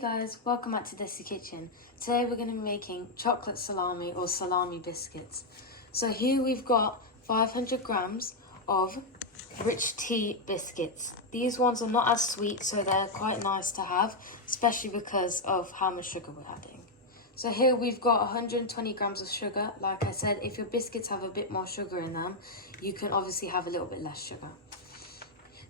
Guys, welcome back to Desi Kitchen. Today we're going to be making chocolate salami or salami biscuits. So here we've got 500 grams of rich tea biscuits. These ones are not as sweet, so they're quite nice to have, especially because of how much sugar we're adding. So here we've got 120 grams of sugar. Like I said, if your biscuits have a bit more sugar in them, you can obviously have a little bit less sugar.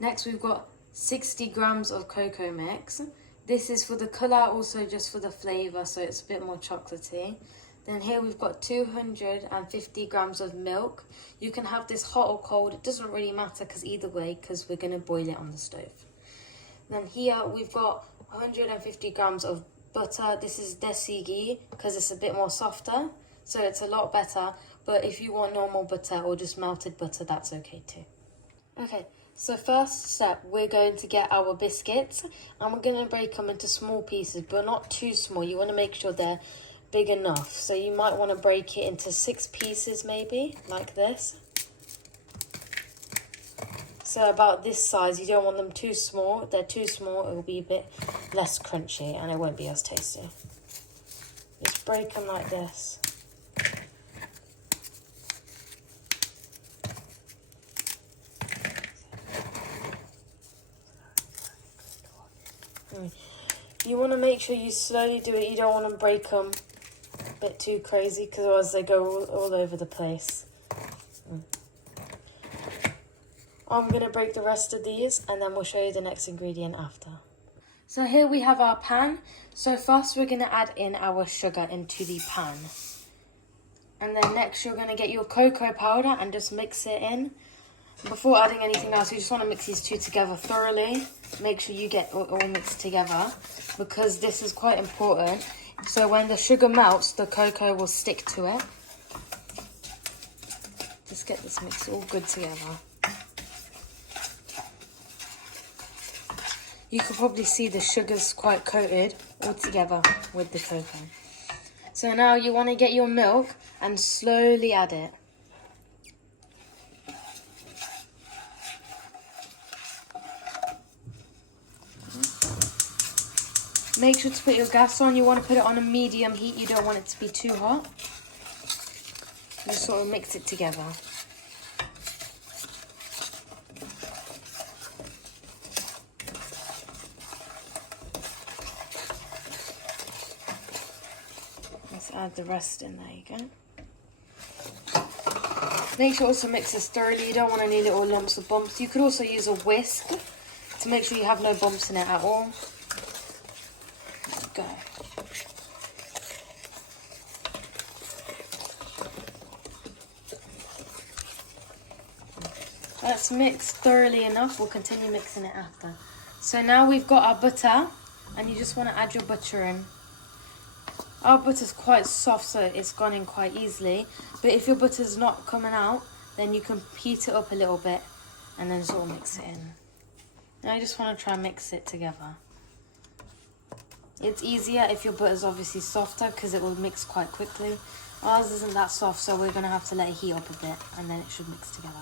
Next we've got 60 grams of cocoa mix. This is for the colour, also just for the flavour, so it's a bit more chocolatey. Then here we've got 250 grams of milk. You can have this hot or cold, it doesn't really matter because either way, because we're going to boil it on the stove. Then here we've got 150 grams of butter. This is desi ghee because it's a bit more softer, so it's a lot better. But if you want normal butter or just melted butter, that's okay too. Okay. So first step, we're going to get our biscuits and we're going to break them into small pieces, but not too small. You want to make sure they're big enough. So you might want to break it into 6 pieces maybe, like this. So about this size, you don't want them too small. If they're too small, it will be a bit less crunchy and it won't be as tasty. Just break them like this. You want to make sure you slowly do it. You don't want to break them a bit too crazy because otherwise they go all over the place. I'm going to break the rest of these and then we'll show you the next ingredient after. So here we have our pan. So first we're going to add in our sugar into the pan. And then next you're going to get your cocoa powder and just mix it in. Before adding anything else, you just want to mix these two together thoroughly. Make sure you get all mixed together because this is quite important. So when the sugar melts, the cocoa will stick to it. Just get this mix all good together. You can probably see the sugar's quite coated all together with the cocoa. So now you want to get your milk and slowly add it. Make sure to put your gas on. You want to put it on a medium heat. You don't want it to be too hot. Just sort of mix it together. Let's add the rest in. There you go. Make sure also mix this thoroughly. You don't want any little lumps or bumps. You could also use a whisk to make sure you have no bumps in it at all. Go. That's mixed thoroughly enough. We'll continue mixing it after. So now we've got our butter and you just want to add your butter in. Our butter's quite soft, so it's gone in quite easily. But if your butter's not coming out, then you can heat it up a little bit and then sort of mix it in. Now you just want to try and mix it together. It's easier if your butter's obviously softer because it will mix quite quickly. Ours isn't that soft, so we're going to have to let it heat up a bit and then it should mix together.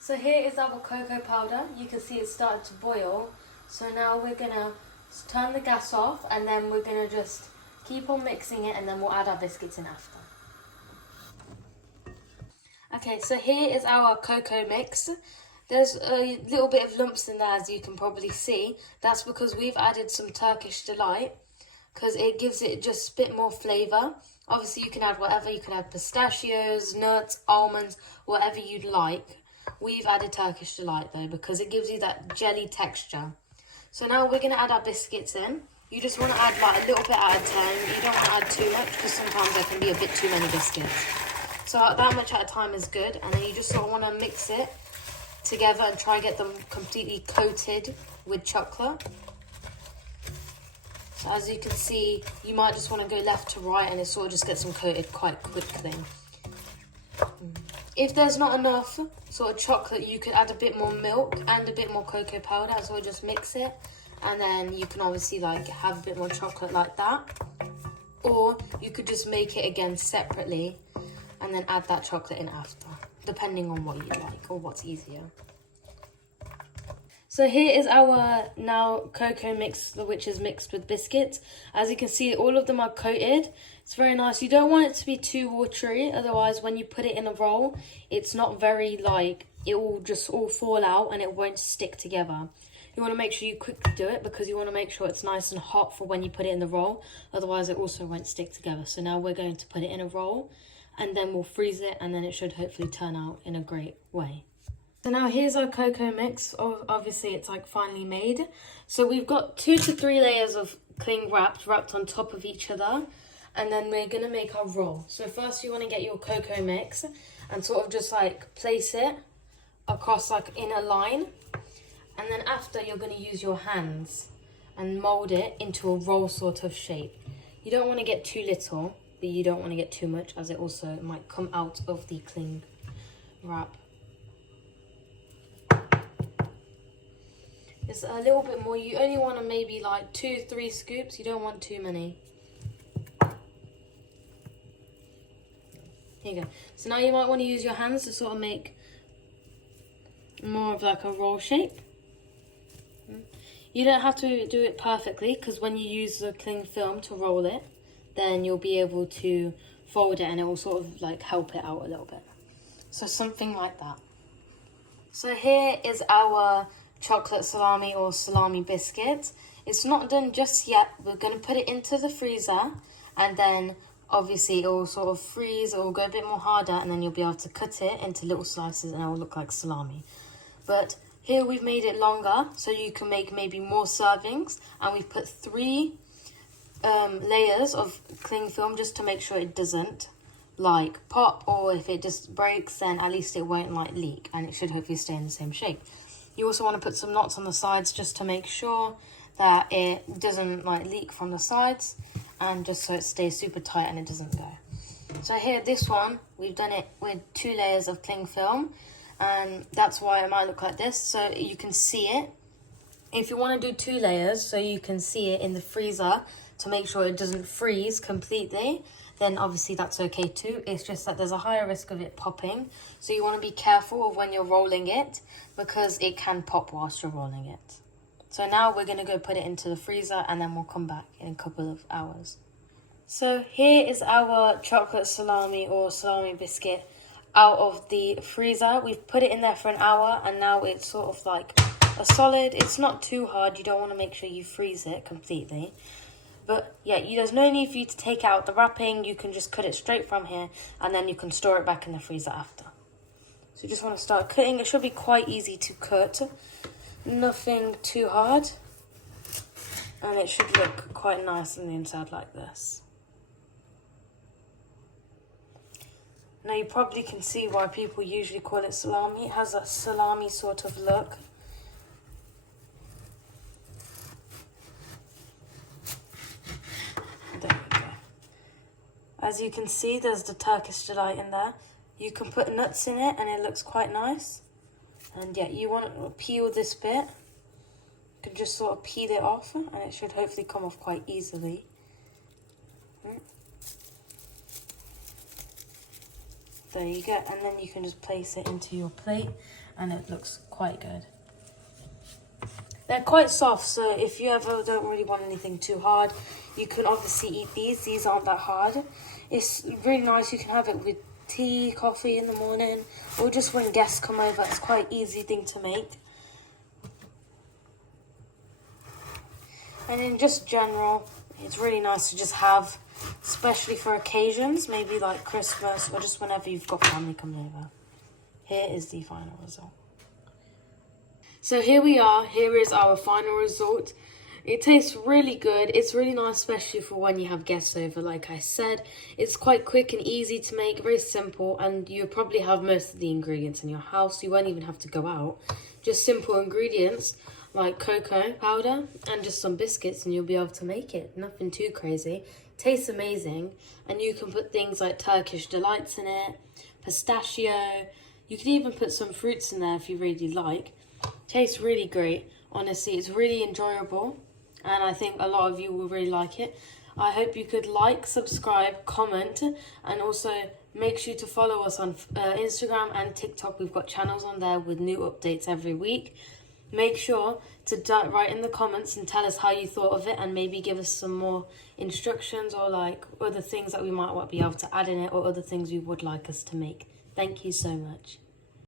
So here is our cocoa powder. You can see it started to boil. So now we're going to turn the gas off and then we're going to just keep on mixing it and then we'll add our biscuits in after. Okay, so here is our cocoa mix. There's a little bit of lumps in there, as you can probably see. That's because we've added some Turkish Delight, because it gives it just a bit more flavour. Obviously, you can add whatever. You can add pistachios, nuts, almonds, whatever you'd like. We've added Turkish Delight, though, because it gives you that jelly texture. So now we're going to add our biscuits in. You just want to add like a little bit at a time. You don't want to add too much, because sometimes there can be a bit too many biscuits. So that much at a time is good, and then you just sort of want to mix it together and try and get them completely coated with chocolate. So as you can see, you might just want to go left to right and it sort of just gets them coated quite quickly. If there's not enough sort of chocolate, you could add a bit more milk and a bit more cocoa powder, and so just mix it, and then you can obviously like have a bit more chocolate like that. Or you could just make it again separately and then add that chocolate in after, depending on what you like or what's easier. So here is our now cocoa mix, which is mixed with biscuits. As you can see, all of them are coated. It's very nice. You don't want it to be too watery, otherwise when you put it in a roll, it's not very it will just all fall out and it won't stick together. You want to make sure you quickly do it because you want to make sure it's nice and hot for when you put it in the roll. Otherwise it also won't stick together. So now we're going to put it in a roll and then we'll freeze it and then it should hopefully turn out in a great way. So now here's our cocoa mix. Obviously it's finely made. So we've got 2 to 3 layers of cling wrapped on top of each other. And then we're going to make our roll. So first you want to get your cocoa mix and sort of just place it across in a line. And then after you're going to use your hands and mold it into a roll sort of shape. You don't want to get too little, but you don't want to get too much as it also might come out of the cling wrap. Just a little bit more. You only want to maybe 2-3 scoops. You don't want too many. Here you go. So now you might want to use your hands to sort of make more of a roll shape. You don't have to do it perfectly because when you use the cling film to roll it, then you'll be able to fold it and it will sort of help it out a little bit. So something like that. So here is our chocolate salami or salami biscuit. It's not done just yet. We're going to put it into the freezer and then obviously it will sort of freeze, it will go a bit more harder and then you'll be able to cut it into little slices and it will look like salami. But here we've made it longer so you can make maybe more servings and we've put 3 layers of cling film just to make sure it doesn't pop, or if it just breaks then at least it won't leak and it should hopefully stay in the same shape. You also want to put some knots on the sides just to make sure that it doesn't leak from the sides and just so it stays super tight and it doesn't go. So here, this one, we've done it with 2 layers of cling film and that's why it might look like this, so you can see it. If you want to do 2 layers so you can see it in the freezer to make sure it doesn't freeze completely, then obviously that's okay too. It's just that there's a higher risk of it popping. So you want to be careful of when you're rolling it because it can pop whilst you're rolling it. So now we're going to go put it into the freezer and then we'll come back in a couple of hours. So here is our chocolate salami or salami biscuit out of the freezer. We've put it in there for an hour and now it's sort of a solid. It's not too hard. You don't want to make sure you freeze it completely. But yeah, there's no need for you to take out the wrapping. You can just cut it straight from here and then you can store it back in the freezer after. So you just want to start cutting. It should be quite easy to cut. Nothing too hard. And it should look quite nice on the inside like this. Now you probably can see why people usually call it salami. It has a salami sort of look. There we go. As you can see, there's the Turkish delight in there. You can put nuts in it and it looks quite nice. And yeah, you want to peel this bit. You can just sort of peel it off and it should hopefully come off quite easily. There you go, and then you can just place it into your plate and it looks quite good. They're quite soft, so if you ever don't really want anything too hard, you can obviously eat these. These aren't that hard. It's really nice. You can have it with tea, coffee in the morning, or just when guests come over. It's quite an easy thing to make. And in just general, it's really nice to just have, especially for occasions, maybe like Christmas or just whenever you've got family coming over. Here is the final result. So here we are. Here is our final result. It tastes really good. It's really nice, especially for when you have guests over, like I said. It's quite quick and easy to make, very simple, and you probably have most of the ingredients in your house. You won't even have to go out. Just simple ingredients like cocoa powder and just some biscuits and you'll be able to make it. Nothing too crazy. Tastes amazing, and you can put things like Turkish delights in it, pistachio. You can even put some fruits in there if you really like. Tastes really great. Honestly, it's really enjoyable and I think a lot of you will really like it. I hope you could like, subscribe, comment, and also make sure to follow us on Instagram and TikTok. We've got channels on there with new updates every week. Make sure to write in the comments and tell us how you thought of it, and maybe give us some more instructions or like other things that we might be able to add in it, or other things you would like us to make. Thank you so much.